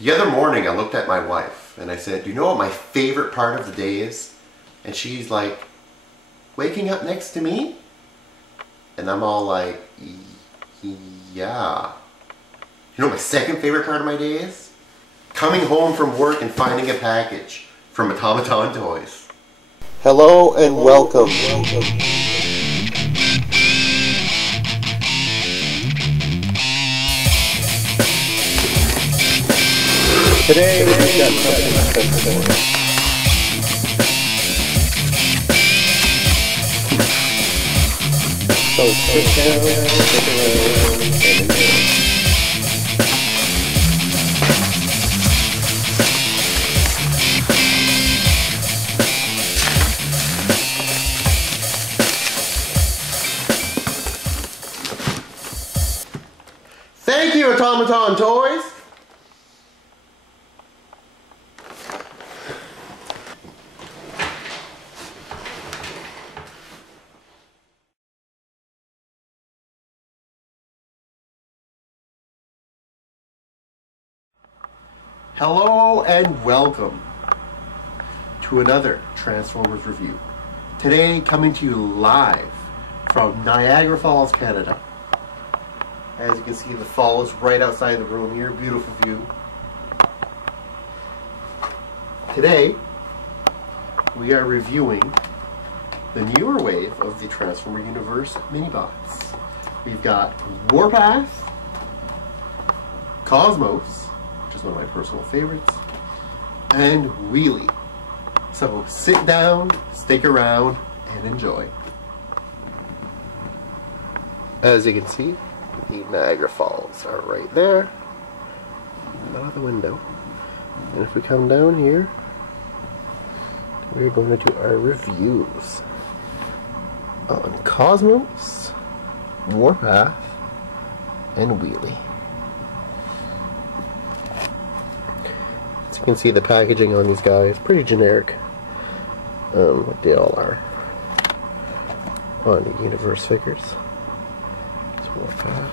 The other morning I looked at my wife and I said, do you know what my favorite part of the day is? And she's like, waking up next to me? And I'm all like, yeah. You know what my second favorite part of my day is? Coming home from work and finding a package from Automaton Toys. Hello and welcome. Today we've got something special. So sit down, stick around, and enjoy. Thank you, Automaton Toys! Hello and welcome to another Transformers review. Today coming to you live from Niagara Falls, Canada. As you can see, the fall is right outside the room here. Beautiful view. Today we are reviewing the newer wave of the Transformer Universe Minibots. We've got Warpath, Cosmos, which is one of my personal favorites, and Wheelie. So sit down, stick around, and enjoy. As you can see, the Niagara Falls are right there, out of the window. And if we come down here, we're going to do our reviews on Cosmos, Warpath, and Wheelie. You can see the packaging on these guys, pretty generic, like they all are on the Universe figures. It's Warpath.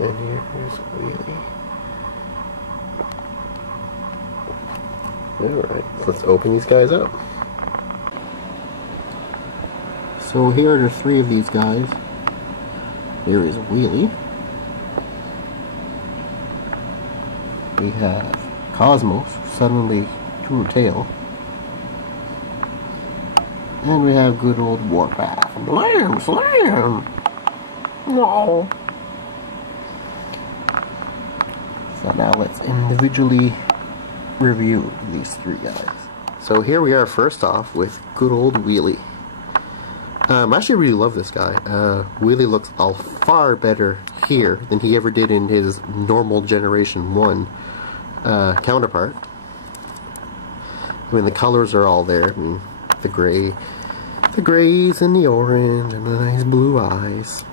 And here's Wheelie. Alright, let's open these guys up. So here are the three of these guys. Here is Wheelie. We have Cosmos, suddenly to a tail. And we have good old Warpath. Blam! Slam! No! So now let's individually review these three guys. So here we are first off with good old Wheelie. I actually really love this guy. Wheelie looks far better here than he ever did in his normal Generation 1 counterpart. I mean, the colors are all there. I mean, the grays and the orange and the nice blue eyes.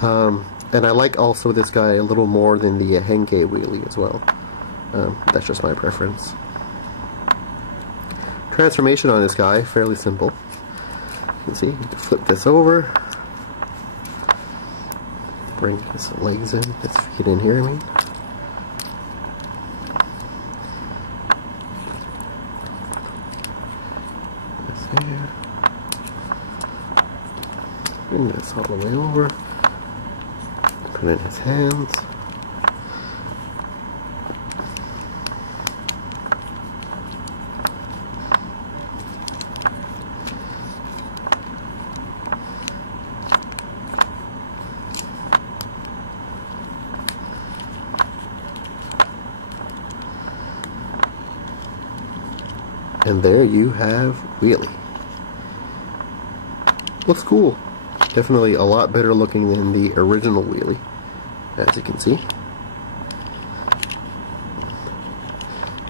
And I like also this guy a little more than the Henkei Wheelie as well. That's just my preference. Transformation on this guy, fairly simple. You can see, you can flip this over, bring his legs in, his feet in here, I mean. This here. Bring this all the way over, put in his hands. And there you have Wheelie. Looks cool. Definitely a lot better looking than the original Wheelie, as you can see.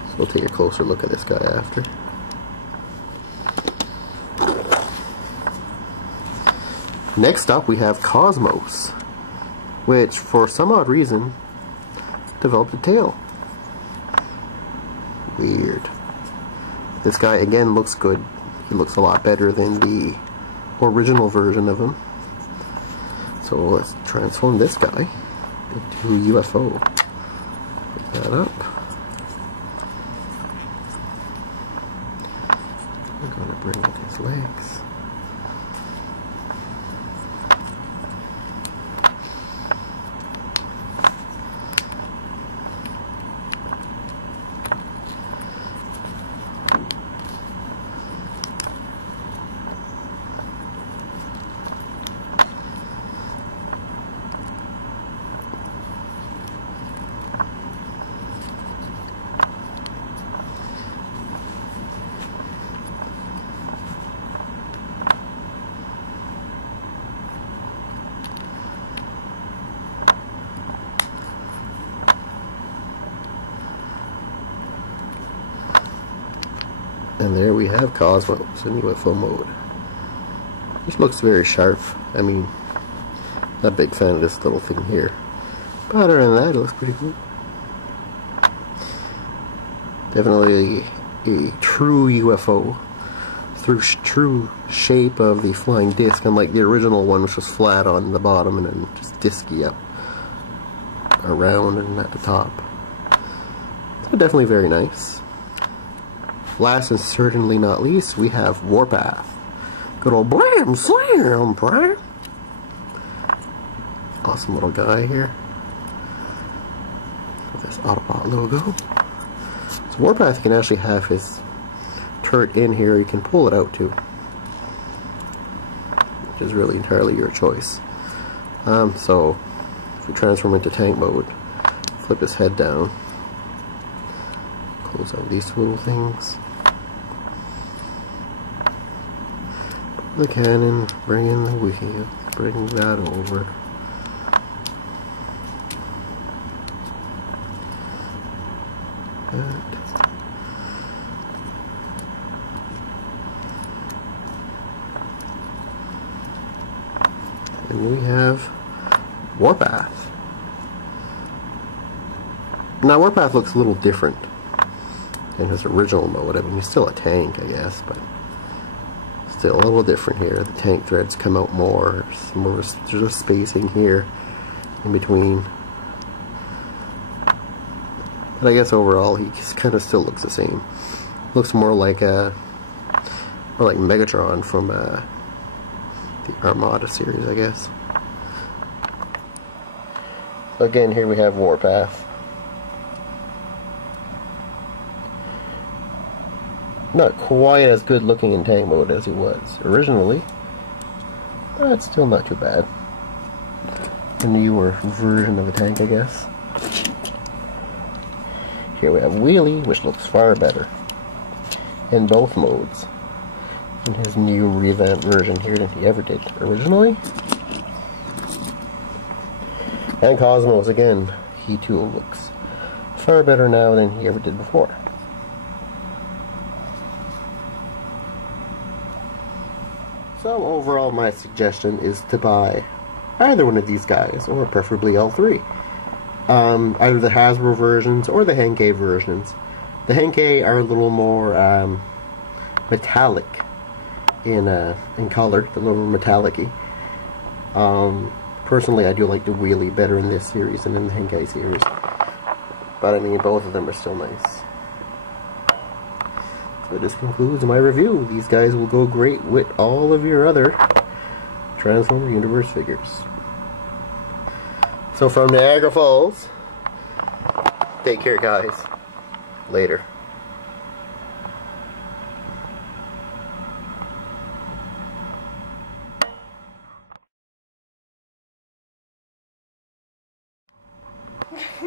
So we'll take a closer look at this guy after. Next up we have Cosmos, which for some odd reason developed a tail. Weird. This guy again looks good. He looks a lot better than the original version of him. So let's transform this guy. into UFO. Put that up. We're going to bring in his legs. And there we have Cosmos in UFO mode. This looks very sharp. I mean, not a big fan of this little thing here. But other than that, it looks pretty cool. Definitely a true UFO. Through true shape of the flying disc, unlike the original one, which was flat on the bottom and then just disky up around and at the top. So definitely very nice. Last and certainly not least, we have Warpath. Good old blam slam, Brian. Awesome little guy here with this Autobot logo. So Warpath can actually have his turret in here. You can pull it out too, which is really entirely your choice. So if we transform into tank mode, flip his head down, close out these two little things. The cannon, bring in the wheel, bring that over. That. And we have Warpath. Now Warpath looks a little different than his original mode. I mean, he's still a tank, I guess, but still a little different here. The tank threads come out more. Some more there's a spacing here in between. But I guess overall he kind of still looks the same. Looks more like Megatron from the Armada series, I guess. Again, here we have Warpath. Not quite as good looking in tank mode as he was originally, but it's still not too bad. A newer version of a tank, I guess. Here we have Wheelie, which looks far better in both modes in his new revamped version here than he ever did originally. And Cosmos, again, he too looks far better now than he ever did before. So overall, my suggestion is to buy either one of these guys, or preferably all three. Either the Hasbro versions or the Henkei versions. The Henkei are a little more metallic in color, a little more metallic-y. Personally, I do like the Wheelie better in this series than in the Henkei series. But I mean, both of them are still nice. So this concludes my review. These guys will go great with all of your other Transformer Universe figures. So from Niagara Falls, take care guys. Later.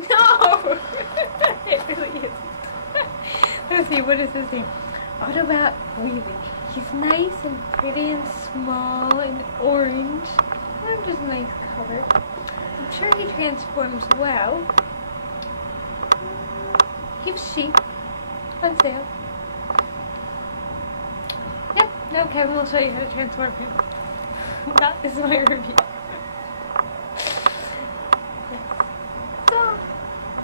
No! It really is. Let's see, what is his name? Autobot Wheelie. He's nice and pretty and small and orange. Orange is a nice color. I'm sure he transforms well. He's cheap. On sale. Yep, now Kevin will show you how to transform him. That is my review. So,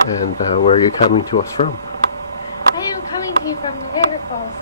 and where are you coming to us from? I am coming to you from Niagara Falls.